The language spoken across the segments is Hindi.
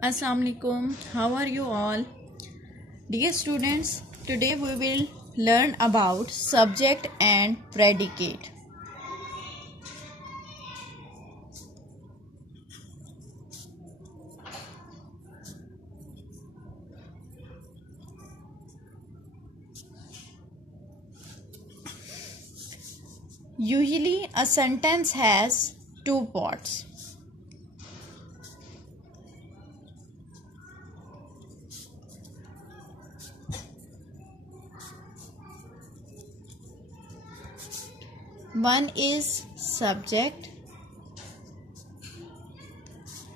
Assalamu alaikum. How are you all? Dear students, today we will learn about subject and predicate. Usually a sentence has two parts. One is subject,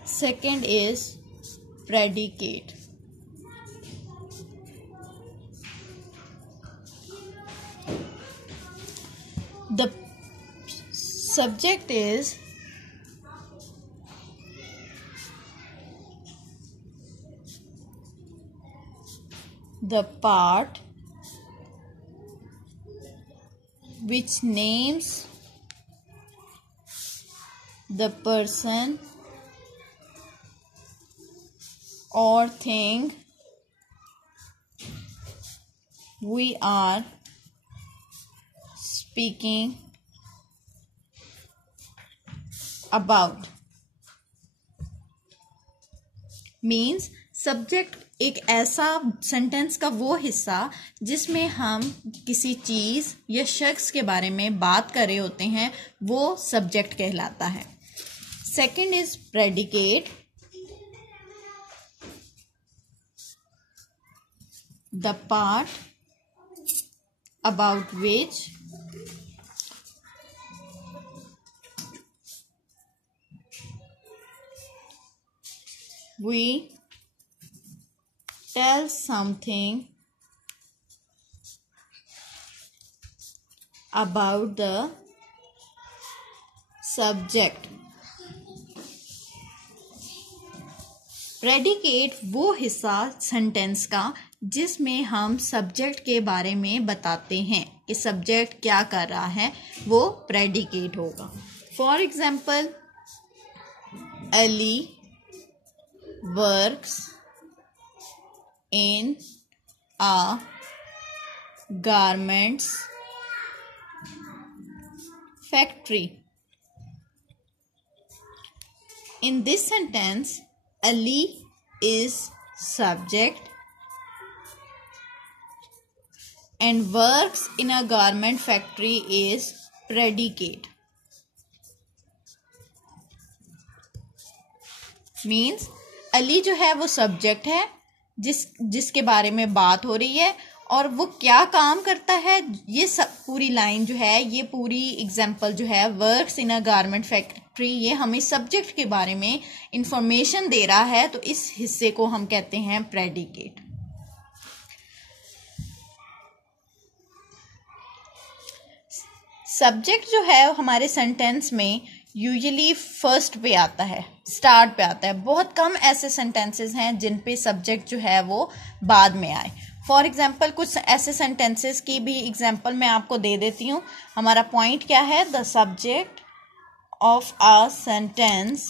second is predicate. The subject is the part which names the person or thing we are speaking about. Means subject एक ऐसा सेंटेंस का वो हिस्सा जिसमें हम किसी चीज या शख्स के बारे में बात कर रहे होते हैं, वो सब्जेक्ट कहलाता है. Second is predicate. The part about which we tell something about the subject. Predicate वो हिस्सा सेंटेंस का जिसमें हम सब्जेक्ट के बारे में बताते हैं कि सब्जेक्ट क्या कर रहा है, वो प्रेडिकेट होगा. For example, Ali works in a garments factory. In this sentence, Ali is subject and works in a garment factory is predicate. Means Ali जो है वो सब्जेक्ट है जिसके बारे में बात हो रही है, और वो क्या काम करता है, ये सब पूरी लाइन जो है, ये पूरी एग्जाम्पल जो है, works in a garment factory, ये हमें सब्जेक्ट के बारे में इंफॉर्मेशन दे रहा है. तो इस हिस्से को हम कहते हैं प्रेडिकेट. सब्जेक्ट जो है हमारे सेंटेंस में यूजुअली फर्स्ट पे आता है, स्टार्ट पे आता है. बहुत कम ऐसे सेंटेंसेस हैं जिन पे सब्जेक्ट जो है वो बाद में आए. फॉर एग्जाम्पल, कुछ ऐसे सेंटेंसेस की भी एग्जाम्पल मैं आपको दे देती हूँ. हमारा पॉइंट क्या है? The subject of a sentence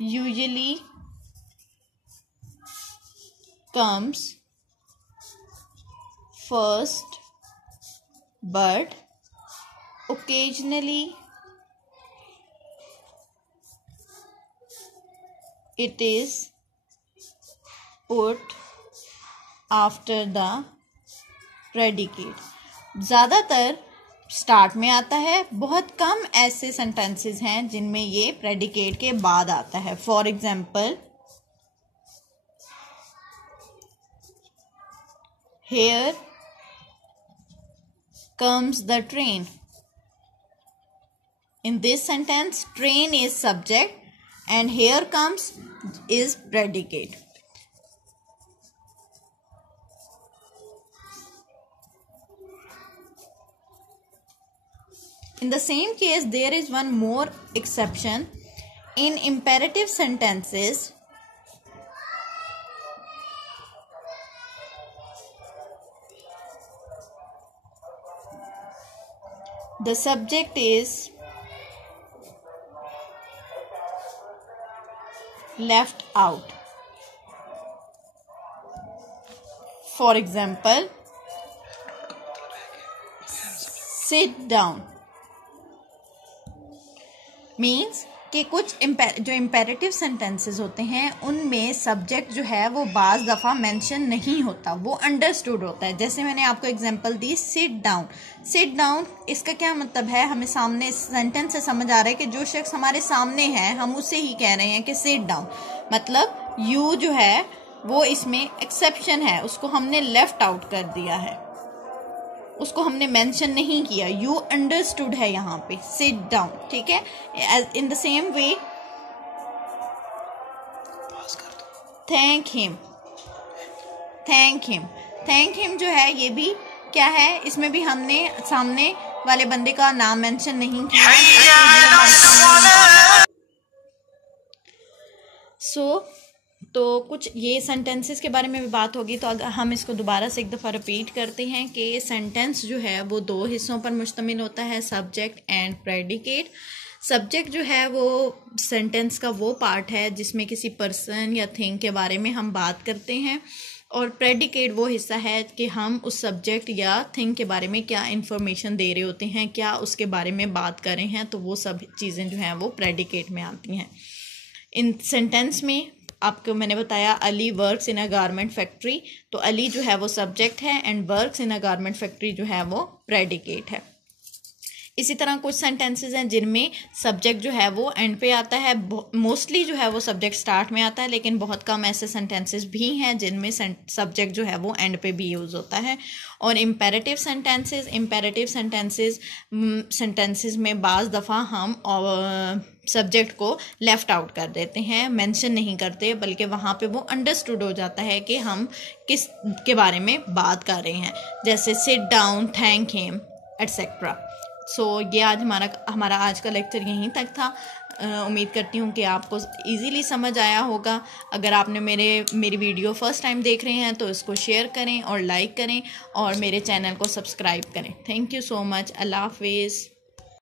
usually comes first but occasionally it is put after the predicate. ज़्यादातर स्टार्ट में आता है. बहुत कम ऐसे सेंटेंसेस हैं जिनमें ये प्रेडिकेट के बाद आता है. For example, here comes the train. In this sentence, train is subject and here comes is predicate. In the same case, there is one more exception. In imperative sentences, The subject is left out. For example, sit down means कि कुछ जो इम्पेरेटिव सेंटेंसेस होते हैं उनमें सब्जेक्ट जो है वो बाज़ दफ़ा मेंशन नहीं होता, वो अंडरस्टूड होता है। जैसे मैंने आपको एग्जांपल दी सिट डाउन। सिट डाउन इसका क्या मतलब है, हमें सामने सेंटेंस से समझ आ रहा है कि जो शख्स हमारे सामने है हम उससे ही कह रहे हैं कि सिट डाउन, मतलब यू जो है वो इसमें एक्सेप्शन है, उसको हमने लेफ्ट आउट कर दिया है, उसको हमने मेंशन नहीं किया, यू अंडरस्टूड है यहाँ पे सिट डाउन, ठीक है। In the same way thank him, thank him, thank him जो है ये भी क्या है, इसमें भी हमने सामने वाले बंदे का नाम मेंशन नहीं किया। तो कुछ ये सेंटेंसेस के बारे में भी बात होगी, तो अगर हम इसको दोबारा से एक दफ़ा रिपीट करते हैं कि सेंटेंस जो है वो दो हिस्सों पर मुश्तमिल होता है, सब्जेक्ट एंड प्रेडिकेट। सब्जेक्ट जो है वो सेंटेंस का वो पार्ट है जिसमें किसी पर्सन या थिंग के बारे में हम बात करते हैं, और प्रेडिकेट वो हिस्सा है कि हम उस सब्जेक्ट या थिंग के बारे में क्या इंफॉर्मेशन दे रहे होते हैं, क्या उसके बारे में बात कर रहे हैं, तो वो सब चीज़ें जो हैं वो प्रेडिकेट में आती हैं। इन सेंटेंस में आपको मैंने बताया Ali works in a garment factory, तो अली जो है वो सब्जेक्ट है and works in a garment factory जो है वो प्रेडिकेट है। इसी तरह कुछ सेंटेंसेस हैं जिनमें सब्जेक्ट जो है वो एंड पे आता है, मोस्टली जो है वो सब्जेक्ट स्टार्ट में आता है, लेकिन बहुत कम ऐसे सेंटेंसेस भी हैं जिनमें सब्जेक्ट जो है वो एंड पे भी यूज़ होता है। और इम्पेरेटिव सेंटेंसेस में बाज़ दफ़ा हम सब्जेक्ट को लेफ़्ट आउट कर देते हैं, मेंशन नहीं करते, बल्कि वहाँ पे वो अंडरस्टूड हो जाता है कि हम किस के बारे में बात कर रहे हैं, जैसे sit down, thank him etcetera. So ये आज हमारा आज का लेक्चर यहीं तक था। उम्मीद करती हूँ कि आपको इजीली समझ आया होगा। अगर आपने मेरी वीडियो फर्स्ट टाइम देख रहे हैं तो इसको शेयर करें और लाइक करें और मेरे चैनल को सब्सक्राइब करें। Thank you so much. अल्लाह हाफिज़।